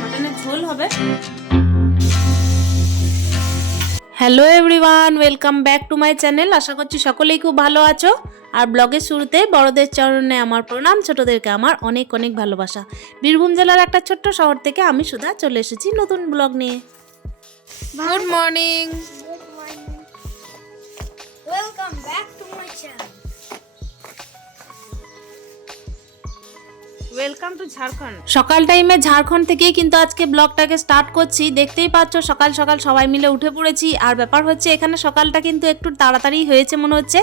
মাটনের ঝোল হবে। Hello everyone welcome back to my channel আশা করছি সকলেই খুব ভালো আছো। আর ব্লগের শুরুতে বড়দের চরণে আমার প্রণাম ছোটদেরকে আমার অনেক অনেক ভালোবাসা। বীরভূম জেলার একটা ছোট্ট শহর থেকে আমি সুধা চলে এসেছি নতুন ব্লগ নিয়ে। Good morning welcome morning. Welcome to Jharkhand সকাল টাইমে ঝাড়খণ্ড থেকেই কিন্তু আজকে ব্লগটাকে স্টার্ট করছি। দেখতেই পাচ্ছ, সকাল সকাল সবাই মিলে উঠে পড়েছি। আর ব্যাপার হচ্ছে, এখানে সকালটা কিন্তু একটু তাড়াতাড়ি হয়েছে মনে হচ্ছে।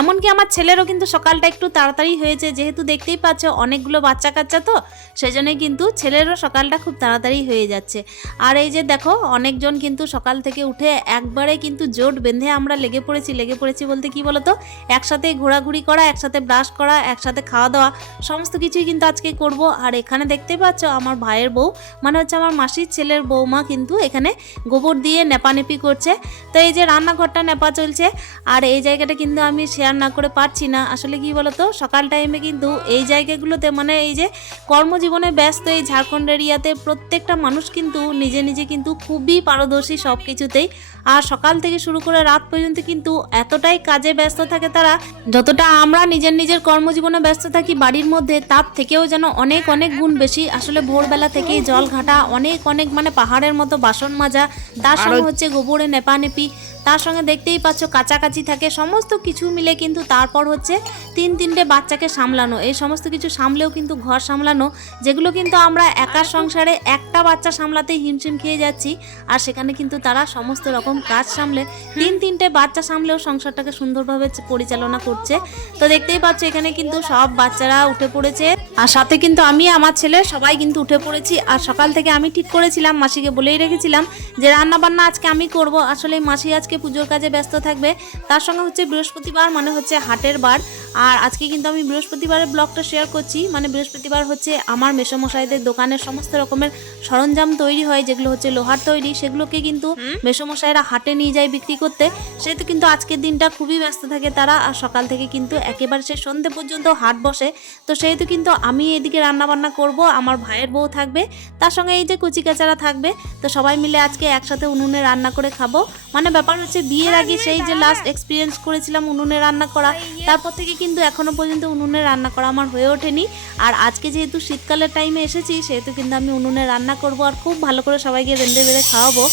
এমনকি আমার ছেলেরও কিন্তু সকালটা একটু তাড়াতাড়ি হয়েছে। যেহেতু দেখতেই পাচ্ছ, অনেকগুলো বাচ্চা কাচ্চা তো সেই জন্যই কিন্তু ছেলেরও সকালটা খুব তাড়াতাড়ি হয়ে যাচ্ছে। আর এই যে দেখো, অনেকজন কিন্তু সকাল থেকে উঠে একবারে কিন্তু জোট বেঁধে আমরা লেগে পড়েছি। লেগে পড়েছি বলতে কি বলতো? একসাথে ঘোরাঘুরি করা, একসাথে ব্রাশ করা, একসাথে খাওয়া দাওয়া সমস্ত কিছুই কিন্তু আজকে করব। আর এখানে দেখতে পাচ্ছ আমার ভাইয়ের বউ মানে হচ্ছে আমার মাসির ছেলের বৌমা কিন্তু এখানে গোবর দিয়ে নেপানেপি করছে। তো এই যে রান্নাঘরটা নেপা চলছে, আর এই জায়গাটা কিন্তু আমি শেয়ার না করে পারছি না। আসলে কি বলতো, সকাল টাইমে কিন্তু এই জায়গাগুলোতে মানে এই যে কর্মজীবনে ব্যস্ত এই ঝাড়খণ্ড এরিয়াতে প্রত্যেকটা মানুষ কিন্তু নিজে নিজে কিন্তু খুবই পারদর্শী সব কিছুতেই আর সকাল থেকে শুরু করে রাত পর্যন্ত কিন্তু এতটাই কাজে ব্যস্ত থাকে তারা, যতটা আমরা নিজের নিজের কর্মজীবনে ব্যস্ত থাকি বাড়ির মধ্যে, তার থেকেও যেন অনেক অনেক গুণ বেশি। আসলে ভোরবেলা থেকেই জল ঘাটা অনেক অনেক মানে পাহাড়ের মতো বাসন মাজা। তার সঙ্গে হচ্ছে গোবরে নেপানেপি। তার সঙ্গে দেখতেই পাচ্ছ কাছাকাছি থাকে, সমস্ত কিছু মিলে কিন্তু তারপর হচ্ছে তিন তিনটে বাচ্চাকে সামলানো। এই সমস্ত কিছু সামলেও কিন্তু ঘর সামলানো, যেগুলো কিন্তু আমরা একার সংসারে একটা বাচ্চা সামলাতেই হিমশিম খেয়ে যাচ্ছি, আর সেখানে কিন্তু তারা সমস্ত রকম কাজ সামলে, তিন তিনটে বাচ্চা সামলেও সংসারটাকে সুন্দরভাবে পরিচালনা করছে। তো দেখতেই পাচ্ছ এখানে কিন্তু সব বাচ্চারা উঠে পড়েছে, আর সাথে কিন্তু আমি, আমার ছেলে, সবাই কিন্তু উঠে পড়েছি। আর সকাল থেকে আমি ঠিক করেছিলাম, মাসিকে বলেই রেখেছিলাম যে রান্না বান্না আজকে আমি করব। আসলে মাসি আজকে পুজোর কাজে ব্যস্ত থাকবে। তার সঙ্গে হচ্ছে বৃহস্পতিবার মানে হচ্ছে হাটের বার। আর আজকে কিন্তু আমি বৃহস্পতিবারের ব্লগটা শেয়ার করছি। মানে বৃহস্পতিবার হচ্ছে আমার মেসমশাইদের দোকানের সমস্ত রকমের সরঞ্জাম তৈরি হয় যেগুলো হচ্ছে লোহার তৈরি। সেগুলোকে কিন্তু মেসমশাইরা হাটে নিয়ে যায় বিক্রি করতে। সেহেতু কিন্তু আজকের দিনটা খুবই ব্যস্ত থাকে তারা আর সকাল থেকে কিন্তু একেবারে সে সন্ধে পর্যন্ত হাট বসে। তো সেহেতু কিন্তু আমি এদিকে রান্না বান্না করব আমার ভাইয়ের বউ থাকবে তার সঙ্গে এই যে কুচি কাচারা থাকবে। তো সবাই মিলে আজকে একসাথে উনুনে রান্না করে খাব। মানে ব্যাপার হচ্ছে বিয়ের আগে সেই যে লাস্ট এক্সপিরিয়েন্স করেছিলাম উনুনে রান্না করা তারপর থেকে কিন্তু এখনও পর্যন্ত উনুনে রান্না করা আমার হয়ে ওঠেনি। আর আজকে যেহেতু শীতকালের টাইমে এসেছি, সেহেতু কিন্তু আমি উনুনে রান্না করব আর খুব ভালো করে সবাইকে রেঁধে বেঁধে খাওয়াবো।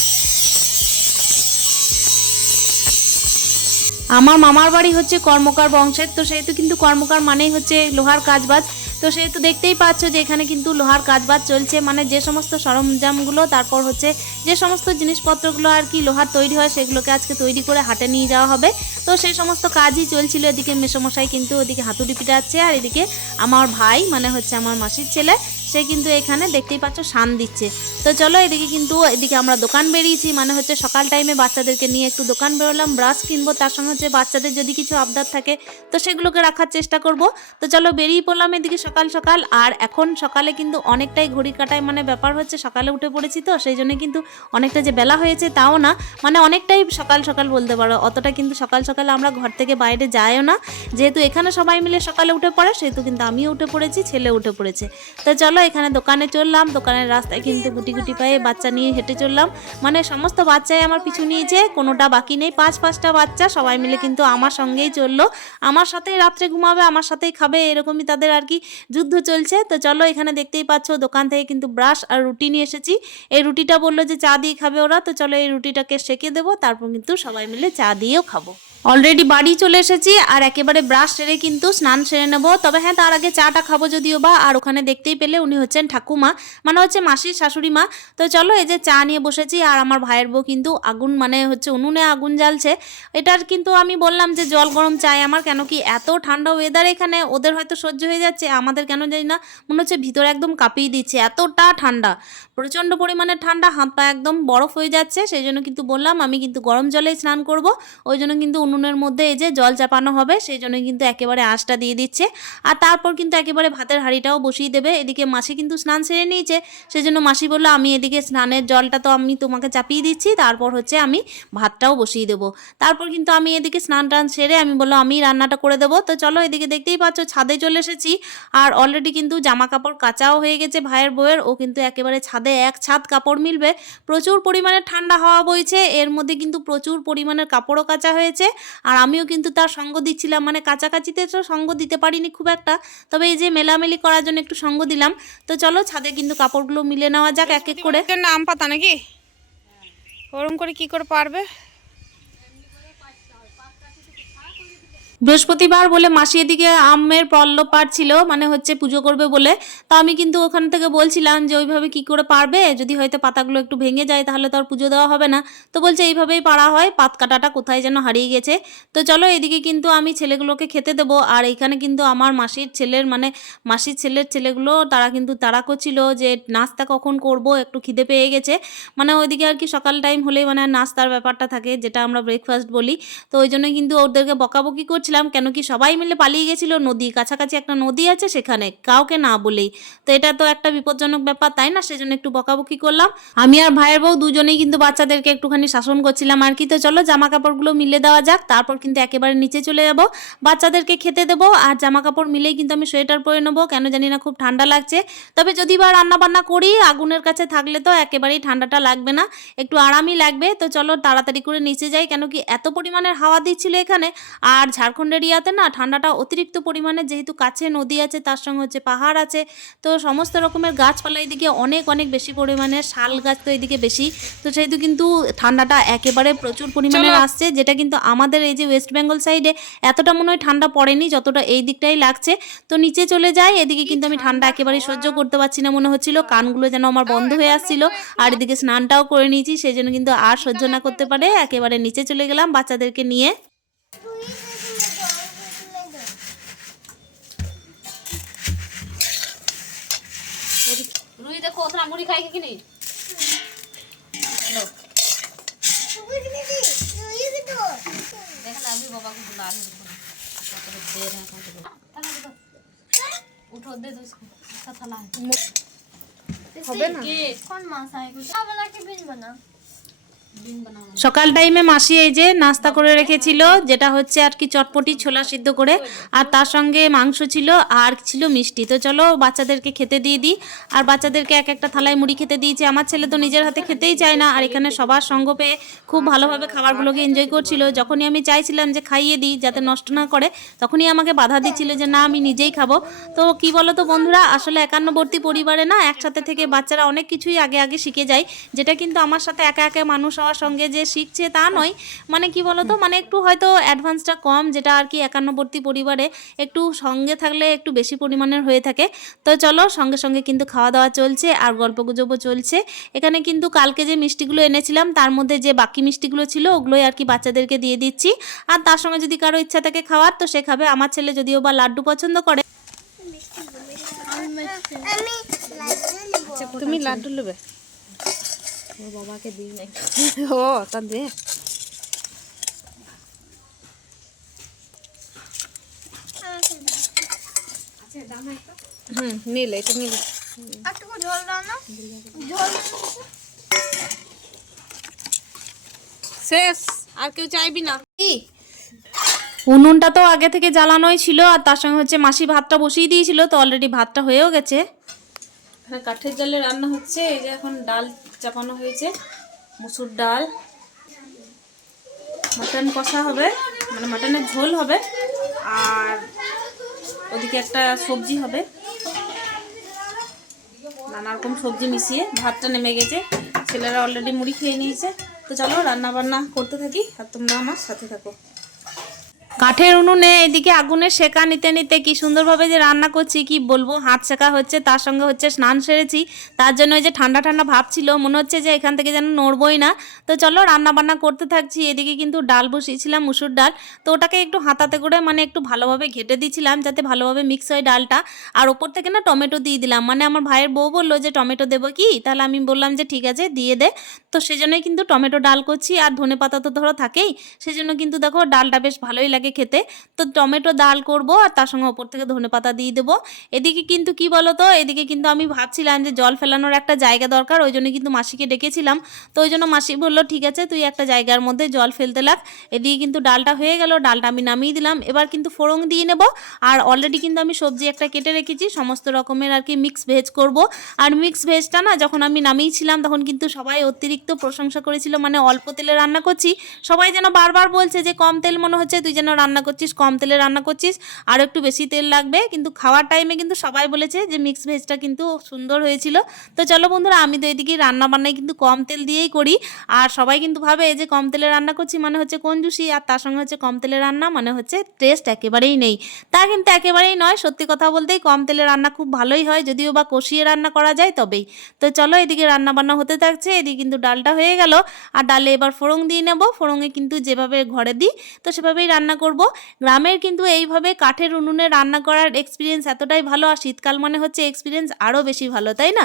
আমার মামার বাড়ি হচ্ছে কর্মকার বংশের, তো সেহেতু কিন্তু কর্মকার মানেই হচ্ছে লোহার কাজবাজ। তো সেহেতু দেখতেই পাচ্ছ যে এখানে কিন্তু লোহার কাজবাজ চলছে। মানে যে সমস্ত সরঞ্জামগুলো, তারপর হচ্ছে যে সমস্ত জিনিসপত্রগুলো আর কি লোহার তৈরি হয়, সেগুলোকে আজকে তৈরি করে হাটে নিয়ে যাওয়া হবে। তো সেই সমস্ত কাজই চলছিল, এদিকে মেসমশাই কিন্তু ওদিকে হাতুড়ি পিটাচ্ছে, আর এদিকে আমার ভাই মানে হচ্ছে আমার মাসির ছেলে সে কিন্তু এখানে দেখতেই পাচ্ছ শান দিচ্ছে। তো চলো এদিকে কিন্তু এদিকে আমরা দোকান বেরিয়েছি মানে হচ্ছে সকাল টাইমে বাচ্চাদেরকে নিয়ে একটু দোকান বেরোলাম ব্রাশ কিনবো, তার সঙ্গে হচ্ছে বাচ্চাদের যদি কিছু আবদার থাকে, তো সেগুলোকে রাখার চেষ্টা করব। তো চলো বেরিয়ে পড়লাম এদিকে সকাল সকাল, আর এখন সকালে কিন্তু অনেকটাই ঘড়ি কাটায় মানে ব্যাপার হচ্ছে সকালে উঠে পড়েছি তো, সেই জন্য কিন্তু অনেকটা যে বেলা হয়েছে তাও না মানে অনেকটাই সকাল সকাল বলতে পারো, অতটা কিন্তু সকাল সকাল আমরা ঘর থেকে বাইরে যাইও না। যেহেতু এখানে সবাই মিলে সকালে উঠে পড়ে, সেহেতু কিন্তু আমিও উঠে পড়েছি, ছেলে উঠে পড়েছে। তো চলো এখানে দোকানে চললাম। দোকানের রাস্তায় কিন্তু গুটি গুটি পায়ে বাচ্চা নিয়ে হেঁটে চললাম। মানে সমস্ত বাচ্চাই আমার পিছু নিয়েছে, কোনোটা বাকি নেই। পাঁচ, পাঁচটা বাচ্চা, সবাই মিলে কিন্তু আমার সঙ্গেই চলল। আমার সাথেই রাত্রে ঘুমাবে, আমার সাথেই খাবে, এরকমই তাদের আর কি যুদ্ধ চলছে। তো চলো, এখানে দেখতেই পাচ্ছ, দোকান থেকে কিন্তু ব্রাশ আর রুটি নিয়ে এসেছি। এই রুটিটা বলল যে, চা দিয়ে খাবে ওরা। তো চলো, এই রুটিটাকে সেকে দেবো, তারপর কিন্তু সবাই মিলে চা দিয়েও খাব। অলরেডি বাড়ি চলে এসেছি, আর একেবারে ব্রাশ সেরে কিন্তু স্নান সেরে নেব। তবে হ্যাঁ তার আগে চাটা খাব যদিও বা, আর ওখানে দেখতেই পেলে উনি হচ্ছেন ঠাকুমা মানে হচ্ছে মাসির শাশুড়ি মা। তো চলো এই যে চা নিয়ে বসেছি, আর আমার ভাইয়ের বউ কিন্তু আগুন মানে হচ্ছে উনুনে আগুন জ্বালছে। এটার কিন্তু আমি বললাম যে জল গরম চাই আমার, কেন কি এত ঠান্ডা ওয়েদার এখানে, ওদের হয়তো সহ্য হয়ে যাচ্ছে, আমাদের কেন জানি না, মনে হচ্ছে ভিতরে একদম কাঁপিয়ে দিচ্ছে, এতটা ঠান্ডা। প্রচণ্ড পরিমাণে ঠান্ডা, হাত পা একদম বরফ হয়ে যাচ্ছে, সেই জন্য কিন্তু বললাম আমি কিন্তু গরম জলেই স্নান করব, ওই জন্য কিন্তু উনুনের মধ্যে এই যে জল চাপানো হবে, সেই জন্য কিন্তু একেবারে আঁচটা দিয়ে দিচ্ছে। আর তারপর কিন্তু একেবারে ভাতের হাঁড়িটাও বসিয়ে দেবে। এদিকে মাসি কিন্তু স্নান সেরে নিয়েছে। সেই জন্য মাসি বলল, আমি এদিকে স্নানের জলটা তো আমি তোমাকে চাপিয়ে দিচ্ছি। তারপর হচ্ছে আমি ভাতটাও বসিয়ে দেবো। তারপর কিন্তু আমি এদিকে স্নান টান সেরে আমি বলল, আমি রান্নাটা করে দেবো। তো চলো এদিকে দেখতেই পাচ্ছ, ছাদে চলে এসেছি। আর অলরেডি কিন্তু জামা কাপড় কাচাও হয়ে গেছে ভাইয়ের বউয়ের। ও কিন্তু একেবারে ছাদে এক ছাদ কাপড় মিলবে। প্রচুর পরিমাণে ঠান্ডা হাওয়া বইছে। এর মধ্যে কিন্তু প্রচুর পরিমাণের কাপড়ও কাচা হয়েছে। আর আমিও কিন্তু তার সঙ্গ দিচ্ছিলাম। মানে কাছাকাছিতে তো সঙ্গ দিতে পারিনি খুব একটা। তবে এই যে মেলামেলি করার জন্য একটু সঙ্গ দিলাম। তো চলো ছাদে কিন্তু কাপড়গুলো মিলে নেওয়া যাক এক এক করে। নাম আম পাতা নাকি? ওরম করে কি করে পারবে? বৃহস্পতিবার বলে মাসি এদিকে আমের পল্লব পাড়ছিল মানে হচ্ছে পুজো করবে বলে। তো আমি কিন্তু ওখান থেকে বলছিলাম যে ওইভাবে কি করে পারবে? যদি হয়তো পাতাগুলো একটু ভেঙে যায় তাহলে তো আর পুজো দেওয়া হবে না। তো বলছে, এইভাবেই পারা হয়, পাত কাটাটা কোথায় যেন হারিয়ে গেছে। তো চলো এদিকে কিন্তু আমি ছেলেগুলোকে খেতে দেবো। আর এইখানে কিন্তু আমার মাসির ছেলের মানে মাসির ছেলের ছেলেগুলো, তারা কিন্তু তাড়া করছিল যে নাস্তা কখন করব, একটু খিদে পেয়ে গেছে। মানে ওইদিকে আর কি সকাল টাইম হলেই মানে নাস্তার ব্যাপারটা থাকে, যেটা আমরা ব্রেকফাস্ট বলি। তো ওই জন্য কিন্তু ওদেরকে বকাবকি করছিলাম কেন কি সবাই মিলে পালিয়ে গেছিল? নদী, কাছাকাছি একটা নদী আছে সেখানে, কাউকে না বলেই। তো এটা তো একটা বিপজ্জনক ব্যাপার, তাই না? সেজন্য একটু বকাবকি করলাম। আমি আর ভাইয়ের বউ দুজনেই কিন্তু বাচ্চাদেরকে একটুখানি শাসন করছিলাম আর কি। তো চলো জামা কাপড়গুলো মিলে দেওয়া যাক, তারপর কিন্তু একেবারে নিচে চলে যাব। বাচ্চাদেরকে খেতে দেবো আর জামা কাপড় মিলেই কিন্তু আমি সোয়েটার পরে নেব, কেন জানি না খুব ঠান্ডা লাগছে। তবে যদি বা রান্না বান্না করি, আগুনের কাছে থাকলে তো একেবারেই ঠান্ডাটা লাগবে না, একটু আরামই লাগবে। তো চলো, তাড়াতাড়ি করে নিচে যাই, কেন কি এত পরিমাণের হাওয়া দিচ্ছিল এখানে। আর ঝাড়খণ্ড এরিয়াতে না ঠান্ডাটা অতিরিক্ত পরিমাণে যেহেতু কাছে নদী আছে তার সঙ্গে হচ্ছে পাহাড় আছে। তো সমস্ত রকমের গাছপালা এদিকে অনেক অনেক বেশি পরিমাণে শাল গাছ তো এদিকে বেশি। তো সেহেতু কিন্তু ঠান্ডাটা একেবারে প্রচুর পরিমাণে আসছে যেটা কিন্তু আমাদের এই যে ওয়েস্ট বেঙ্গল সাইডে এতটা মনে হয় ঠান্ডা পড়েনি যতটা এই দিকটাই লাগছে। তো নিচে চলে যায় এদিকে কিন্তু আমি ঠান্ডা একেবারে সহ্য করতে পারছি না মনে হচ্ছিল কানগুলো যেন আমার বন্ধ হয়ে আসছিল আর এদিকে স্নানটাও করে নিয়েছি সেই জন্য কিন্তু আর সহ্য না করতে পারে একেবারে নিচে চলে গেলাম বাচ্চাদেরকে নিয়ে। रुई देखो उतना मुड़ी खाएगी कि नहीं देखना अभी बाबा को बुला रहे हैं देखो। दे रहे हैं कहाँ पे। थैला दे दो। उठो दे दो इसको इसका थैला है হবে না কোন মাছ আইগো বলা কি বিন বানা बीन बनाना সকাল টাইমে মাসি এই যে নাস্তা করে রেখেছিল, যেটা হচ্ছে আর কি চটপটি ছোলা সিদ্ধ করে, আর তার সঙ্গে মাংস ছিল আর ছিল মিষ্টি। তো চলো বাচ্চাদেরকে খেতে দিয়ে দিই, আর বাচ্চাদেরকে এক একটা থালায় মুড়ি খেতে দিয়েছি। আমার ছেলে তো নিজের হাতে খেতেই চায় না, আর এখানে সবার সঙ্গ পেয়ে খুব ভালোভাবে খাবারগুলোকে এনজয় করছিল। যখনই আমি চাইছিলাম যে খাইয়ে দিই, যাতে নষ্ট না করে, তখনই আমাকে বাধা দিচ্ছিল যে না, আমি নিজেই খাব। তো কি বলো তো বন্ধুরা, আসলে একান্নবর্তী পরিবারে না, একসাথে থেকে বাচ্চারা অনেক কিছুই আগে আগে শিখে যায়, যেটা কিন্তু আমার সাথে একা একা মানুষ হওয়ার সঙ্গে যে শিখছে তা নয়। মানে কি বলতো? মানে একটু হয়তো অ্যাডভান্সটা কম যেটা আর কি একান্নবর্তী পরিবারে একটু সঙ্গে থাকলে একটু বেশি পরিমাণের হয়ে থাকে। তো চলো সঙ্গে সঙ্গে কিন্তু খাওয়া দাওয়া চলছে আর গল্প গুজবও চলছে। এখানে কিন্তু কালকে যে মিষ্টিগুলো এনেছিলাম তার মধ্যে যে বাকি মিষ্টিগুলো ছিল ওগুলোই আর কি বাচ্চাদেরকে দিয়ে দিচ্ছি। আর তার সঙ্গে যদি কারও ইচ্ছা থাকে খাওয়ার তো সে খাবে। আমার ছেলে যদিও বা লাড্ডু পছন্দ করে। তুমি লাড্ডু নেবে? বাবাকে দিই নাই ও তা দে। হুম শেষ আর কেউ চাইবি না। কি? উনুনটা তো আগে থেকে জ্বালানোই ছিল আর তার সঙ্গে হচ্ছে মাসি ভাতটা বসিয়ে দিয়েছিল তো অলরেডি ভাতটা হয়েও গেছে। হ্যাঁ, কাঠের জালে রান্না হচ্ছে এই যে এখন ডাল চাপানো হয়েছে। মুসুর ডাল, মাটন কষা হবে মানে মাটনের ঝোল হবে, আর ওদিকে একটা সবজি হবে। নানা রকম সবজি মিশিয়ে ভাতটা নেমে গেছে। ছেলেরা অলরেডি মুড়ি খেয়ে নিয়েছে। তো চলো রান্না বান্না করতে থাকি, আর তোমরা আমার সাথে থাকো। কাঠের উনুনে এদিকে আগুনে সেকা নিতে নিতে কি সুন্দরভাবে যে রান্না করছি, কি বলব? হাত সেকা হচ্ছে, তার সঙ্গে হচ্ছে স্নান সেরেছি। তার জন্য ওই যে ঠান্ডা ঠান্ডা ভাব ছিল, মনে হচ্ছে যে এখান থেকে যেন নড়বই না। তো চলো রান্না বান্না করতে থাকছি। এদিকে কিন্তু ডাল বসিয়েছিলাম, মুসুর ডাল। তো ওটাকে একটু হাতাতে করে মানে একটু ভালোভাবে ঘেটে দিয়েছিলাম, যাতে ভালোভাবে মিক্স হয় ডালটা। আর ওপর থেকে না টমেটো দিয়ে দিলাম। মানে আমার ভাইয়ের বউ বলল যে, টমেটো দেবো কি? তাহলে আমি বললাম যে, ঠিক আছে, দিয়ে দে। তো সেজন্যই কিন্তু টমেটো ডাল করছি। আর ধনে পাতা তো ধরো থাকেই। সেজন্য কিন্তু দেখো ডালটা বেশ ভালোই লাগে খেতে। তো টমেটো ডাল করব আর তার সঙ্গে ওপর থেকে ধনে পাতা দিয়ে দেবো। এদিকে কিন্তু কি বলো তো এদিকে কিন্তু আমি ভাবছিলাম যে জল ফেলানোর একটা জায়গা দরকার, ওই জন্য কিন্তু মাসিকে ডেকেছিলাম। তো ওই জন্য মাসি বলল, ঠিক আছে, তুই একটা জায়গার মধ্যে জল ফেলতে লাগ। এদিকে কিন্তু ডালটা হয়ে গেল, ডালটা আমি নামিয়ে দিলাম। এবার কিন্তু ফোড়ন দিয়ে নেব। আর অলরেডি কিন্তু আমি সবজি একটা কেটে রেখেছি, সমস্ত রকমের আর কি মিক্স ভেজ করব। আর মিক্স ভেজটা না, যখন আমি নামিয়েছিলাম, তখন কিন্তু সবাই অতিরিক্ত প্রশংসা করেছিল মানে অল্প তেলে রান্না করছি। সবাই যেন বারবার বলছে যে, কম তেল মনে হচ্ছে, তুই যেন রান্না করছিস, কম তেলে রান্না করছিস, আর একটু বেশি তেল লাগবে। কিন্তু খাওয়ার টাইমে কিন্তু সবাই বলেছে যে মিক্স ভেজটা কিন্তু সুন্দর হয়েছিল। তো চলো বন্ধুরা, আমি তো এদিকে রান্না বান্নায় কিন্তু কম তেল দিয়েই করি। আর সবাই কিন্তু ভাবে যে কম তেলে রান্না করছি মানে হচ্ছে কঞ্জুসি, আর তার সঙ্গে হচ্ছে কম তেলে রান্না মানে হচ্ছে টেস্ট একেবারেই নেই। তা কিন্তু একেবারেই নয়, সত্যি কথা বলতেই কম তেলে রান্না খুব ভালোই হয়, যদিও বা কষিয়ে রান্না করা যায় তবেই। তো চলো এদিকে রান্না বান্না হতে থাকছে, এদিকে কিন্তু ডালটা হয়ে গেল। আর ডালে এবার ফোড়ং দিয়ে নেব। ফোড়ঙে কিন্তু যেভাবে ঘরে দিই, তো সেভাবেই রান্না করব। গ্রামের কিন্তু এইভাবে কাঠের উনুনে রান্না করার এক্সপিরিয়েন্স এতটাই ভালো আর শীতকাল মানে হচ্ছে এক্সপিরিয়েন্স আরও বেশি ভালো, তাই না?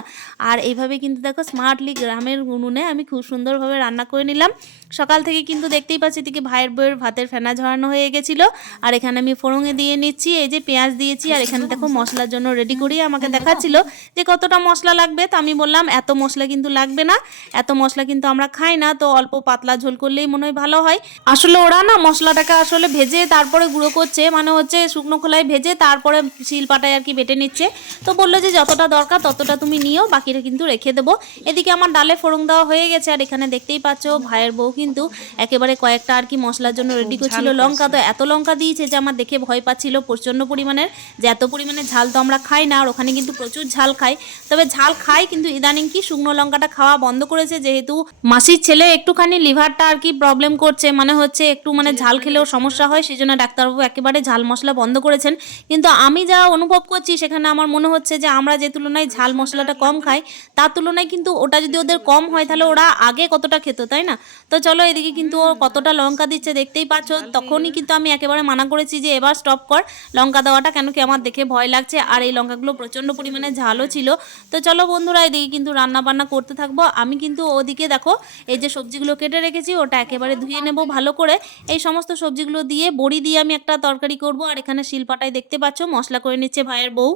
আর এইভাবে কিন্তু দেখো স্মার্টলি গ্রামের উনুনে আমি খুব সুন্দরভাবে রান্না করে নিলাম। সকাল থেকে কিন্তু দেখতেই পাচ্ছি এদিকে ভাইয়ের বইয়ের ভাতের ফেনা ঝরানো হয়ে গেছিল। আর এখানে আমি ফোড়ঙে দিয়ে নিচ্ছি, এই যে পেঁয়াজ দিয়েছি আর এখানে দেখো মশলার জন্য রেডি করিয়ে আমাকে দেখাচ্ছিল যে কতটা মশলা লাগবে। তো আমি বললাম, এত মশলা কিন্তু লাগবে না, এত মশলা কিন্তু আমরা খাই না, তো অল্প পাতলা ঝোল করলেই মনে হয় ভালো হয়। আসলে ওরা না মশলাটাকে আসলে ভেজে তারপরে গুঁড়ো করছে মানে হচ্ছে শুকনো খোলায় ভেজে তারপরে শিলপাটায় আর কি বেটে নিচ্ছে। তো বলল যে যতটা দরকার ততটা তুমি নিও বাকিটা কিন্তু রেখে দেবো। এদিকে আমার ডালে ফোড়ন দেওয়া হয়ে গেছে আর এখানে দেখতেই পাচ্ছ ভাইয়ের বউ কিন্তু একেবারে কয়েকটা আর কি মশলার জন্য রেডি করছিল। লঙ্কা তো এত লঙ্কা দিয়েছে যে আমার দেখে ভয় পাচ্ছিল প্রচণ্ড পরিমাণের। যে এত পরিমাণে ঝাল তো আমরা খাই না আর ওখানে কিন্তু প্রচুর ঝাল খাই তবে ঝাল খাই কিন্তু ইদানিং কি শুকনো লঙ্কাটা খাওয়া বন্ধ করেছে যেহেতু মাসির ছেলে একটুখানি লিভারটা আর কি প্রবলেম করছে মানে হচ্ছে একটু মানে ঝাল খেলেও সমস্যা হয়। সেই জন্য ডাক্তারবাবু একেবারে ঝাল মশলা বন্ধ করেছেন। কিন্তু আমি যা অনুভব করছি, সেখানে আমার মনে হচ্ছে যে, আমরা যে তুলনায় ঝাল মশলাটা কম খাই, তার তুলনায় কিন্তু ওটা যদি ওদের কম হয়, তাহলে ওরা আগে কতটা খেত, তাই না? তো চলো এদিকে কিন্তু ও কতটা লঙ্কা দিচ্ছে, দেখতেই পাচ্ছ, তখনই কিন্তু আমি একেবারে মানা করেছি যে, এবার স্টপ কর। লঙ্কা দেওয়াটা কেন কি আমার দেখে ভয় লাগছে, আর এই লঙ্কাগুলো প্রচণ্ড পরিমাণে ঝালও ছিল। তো চলো বন্ধুরা, এদিকে কিন্তু রান্না বান্না করতে থাকব। আমি কিন্তু ওদিকে দেখো, এই যে সবজিগুলো কেটে রেখেছি, ওটা একেবারে ধুয়ে নেব ভালো করে। এই সমস্ত সবজিগুলো দিয়ে বড়ি দিয়ে আমি একটা তরকারি করব, আর এখানে শিলপাটায় দেখতে পাচ্ছ মশলা করে নিচ্ছে ভাইয়ের বউ।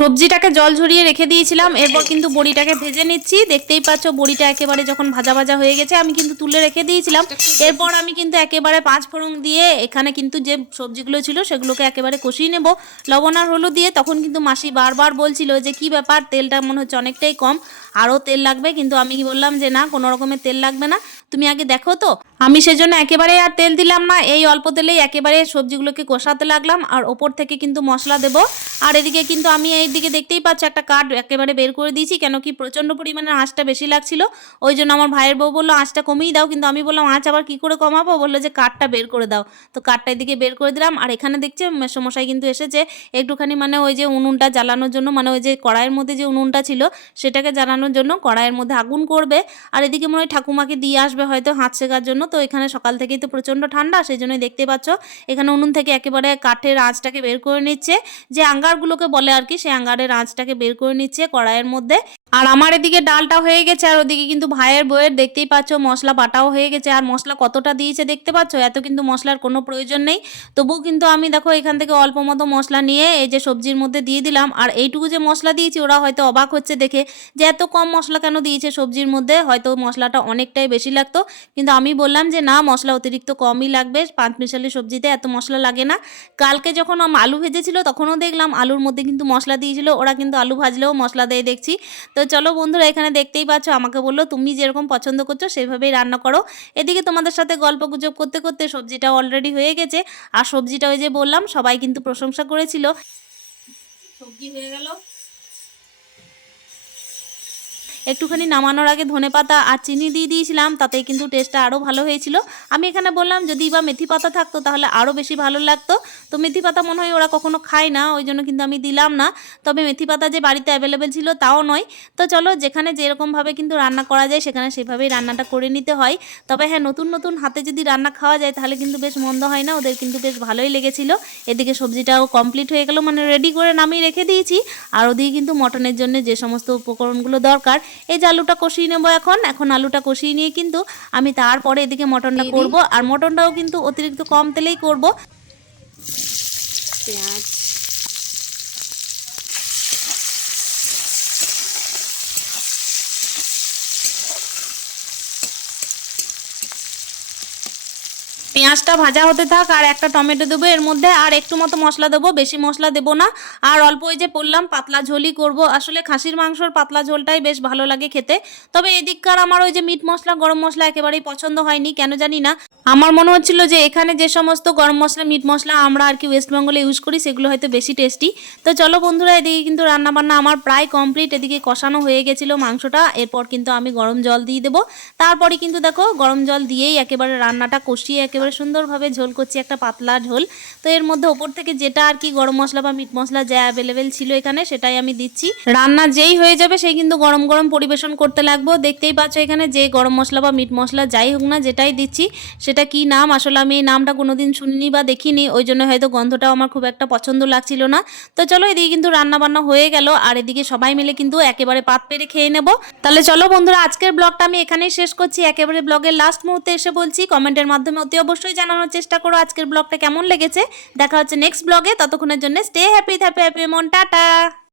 সবজিটাকে জল ঝরিয়ে রেখে দিয়েছিলাম, এরপর কিন্তু বড়িটাকে ভেজে নিচ্ছি। দেখতেই পাচ্ছ, বড়িটা একেবারে যখন ভাজা ভাজা হয়ে গেছে, আমি কিন্তু তুলে রেখে দিয়েছিলাম। এরপর আমি কিন্তু একেবারে পাঁচ ফোড়ন দিয়ে এখানে কিন্তু যে সবজিগুলো ছিল, সেগুলোকে একেবারে কষিয়ে নেব। লবণ আর হলুদ দিয়ে তখন কিন্তু মাসি বারবার বলছিল যে, কি ব্যাপার? তেলটা মনে হচ্ছে অনেকটাই কম। আরও তেল লাগবে। কিন্তু আমি বললাম যে, না, কোনো রকমের তেল লাগবে না। তুমি আগে দেখো তো। আমি সেজন্য একেবারে আর তেল দিলাম না, এই অল্প তেলেই একেবারে সবজিগুলোকে কষাতে লাগলাম, আর ওপর থেকে কিন্তু মশলা দেব। আর এদিকে কিন্তু আমি এই দিকে দেখতেই পাচ্ছি, একটা কাঠ একেবারে বের করে দিয়েছি, কেন কি প্রচণ্ড পরিমাণে আঁচটা বেশি লাগছিল। ওই জন্য আমার ভাইয়ের বউ বলল, আঁচটা কমিয়ে দাও। কিন্তু আমি বললাম, আঁচ আবার কি করে কমাবো? বলল যে, কাঠটা বের করে দাও। তো কাঠটা এদিকে বের করে দিলাম, আর এখানে দেখছে মেসমশাই কিন্তু এসেছে, একটুখানি মানে ওই যে উনুনটা জ্বালানোর জন্য মানে ওই যে কড়াইয়ের মধ্যে যে উনুনটা ছিল, সেটাকে জ্বালানোর জন্য কড়াইয়ের মধ্যে আগুন করবে। আর এদিকে মনে হয় ঠাকুমাকে দিয়ে আসবে হয়তো হাত শেখার জন্য তো এখানে সকাল থেকেই তো প্রচণ্ড ঠান্ডা, সেই জন্যই দেখতে পাচ্ছ। এখানে উনুন থেকে একেবারে কাঠের আঁচটাকে বের করে নিচ্ছে। যে আঙ্গারগুলোকে বলে আর কি, সেই আঙ্গারের আঁচটাকে বের করে নিচ্ছে কড়াইয়ের মধ্যে। আর আমার এদিকে ডালটা হয়ে গেছে, আর ওদিকে কিন্তু ভাইয়ের বইয়ের দেখতেই পাচ্ছ মশলা বাটাও হয়ে গেছে। আর মশলা কতটা দিয়েছে দেখতে পাচ্ছ? এত কিন্তু মশলার কোনো প্রয়োজন নেই। তবু কিন্তু আমি দেখো এখান থেকে অল্প মতো মশলা নিয়ে এই যে সবজির মধ্যে দিয়ে দিলাম। আর এইটুকু যে মশলা দিয়েছি, ওরা হয়তো অবাক হচ্ছে দেখে যে এত কম মশলা কেন দিয়েছে সবজির মধ্যে? হয়তো মশলাটা অনেকটাই বেশি লাগতো। কিন্তু আমি বললাম যে না, মশলা অতিরিক্ত কমই লাগবে। পাঁচ মিশালি সবজিতে এত মশলা লাগে না। কালকে যখন আলু ভেজেছিল, তখনও দেখলাম আলুর মধ্যে কিন্তু মশলা দিয়েছিল। ওরা কিন্তু আলু ভাজলেও মশলা দেয় দেখছি। তো চলো বন্ধুরা, এখানে দেখতেই পাচ্ছ, আমাকে বলল, তুমি যেরকম পছন্দ করছ, সেভাবেই রান্না করো। এদিকে তোমাদের সাথে গল্প গুজব করতে করতে সবজিটা অলরেডি হয়ে গেছে। আর সবজিটা ওই যে বললাম, সবাই কিন্তু প্রশংসা করেছিল। সবজি হয়ে গেল। একটুখানি নামানোর আগে ধনে পাতা আর চিনি দিয়ে দিয়েছিলাম তাতে কিন্তু টেস্টটা আরও ভালো হয়েছিল। আমি এখানে বললাম, যদি বা মেথি পাতা থাকতো, তাহলে আরও বেশি ভালো লাগতো। তো মেথি পাতা মনে হয় ওরা কখনো খায় না, ওই জন্য কিন্তু আমি দিলাম না। তবে মেথি পাতা যে বাড়িতে অ্যাভেলেবেল ছিল, তাও নয়। তো চলো, যেখানে যেরকমভাবে কিন্তু রান্না করা যায়, সেখানে সেভাবেই রান্নাটা করে নিতে হয়। তবে হ্যাঁ নতুন নতুন হাতে যদি রান্না খাওয়া যায়, তাহলে কিন্তু বেশ মন্দ হয় না, ওদের কিন্তু বেশ ভালোই লেগেছিল। এদিকে সবজিটাও কমপ্লিট হয়ে গেল মানে রেডি করে নামিয়ে রেখে দিয়েছি। আর ওদিকে কিন্তু মটনের জন্য যে সমস্ত উপকরণগুলো দরকার এই যে আলুটা কষিয়ে নেব এখন এখন আলুটা কষিয়ে নিয়ে কিন্তু আমি তারপরে এদিকে মটনটা করব। আর মটনটাও কিন্তু অতিরিক্ত কম তেলেই করব। পেঁয়াজ পেঁয়াজটা ভাজা হতে থাক আর একটা টমেটো দেবো, এর মধ্যে আর একটু মতো মশলা দেবো, বেশি মশলা দেবো না। আর অল্প ওই যে বললাম পাতলা ঝোলই করব। আসলে খাসির মাংসর পাতলা ঝোলটাই বেশ ভালো লাগে খেতে। তবে এদিককার আমার ওই যে মিট মশলা, গরম মশলা একেবারেই পছন্দ হয়নি, কেন জানি না। আমার মনে হচ্ছিল যে এখানে যে সমস্ত গরম মশলা, মিট মশলা আমরা আর কি ওয়েস্ট বেঙ্গলে ইউজ করি, সেগুলো হয়তো বেশি টেস্টি তো চলো বন্ধুরা, এদিকে কিন্তু রান্না বান্না আমার প্রায় কমপ্লিট এদিকে কষানো হয়ে গেছিল মাংসটা, এরপর কিন্তু আমি গরম জল দিয়ে দেবো। তারপরে কিন্তু দেখো, গরম জল দিয়েই একেবারে রান্নাটা কষিয়ে একেবারে সুন্দরভাবে ঝোল করছি, একটা পাতলা ঝোল। তো এর মধ্যে ওপর থেকে যেটা আর কি গরম মশলা বা মিট মশলা যা অ্যাভেলেবেল ছিল এখানে, সেটাই আমি দিচ্ছি। রান্না যেই হয়ে যাবে সেই কিন্তু গরম গরম পরিবেশন করতে লাগবো। দেখতেই পাচ্ছ এখানে যে গরম মশলা বা মিট মশলা যাই হোক না যেটাই দিচ্ছি, সেটা কি নাম? আসলে আমি এই নামটা কোনোদিন শুনিনি বা দেখিনি, ওই জন্য হয়তো গন্ধটাও আমার খুব একটা পছন্দ লাগছিল না। তো চলো এদিকে কিন্তু রান্না বান্না হয়ে গেল, আর এদিকে সবাই মিলে কিন্তু একেবারে পাত পেরে খেয়ে নেব। তাহলে চলো বন্ধুরা, আজকের ব্লগটা আমি এখানেই শেষ করছি। একেবারে ব্লগের লাস্ট মুহূর্তে এসে বলছি কমেন্টের মাধ্যমে অতি অবশ্যই জানানোর চেষ্টা করো আজকের ব্লগটা কেমন লেগেছে। দেখা হচ্ছে নেক্সট ব্লগে ততক্ষণের জন্য স্টে হ্যাপি হ্যাপি হ্যাপি মন, টাটা।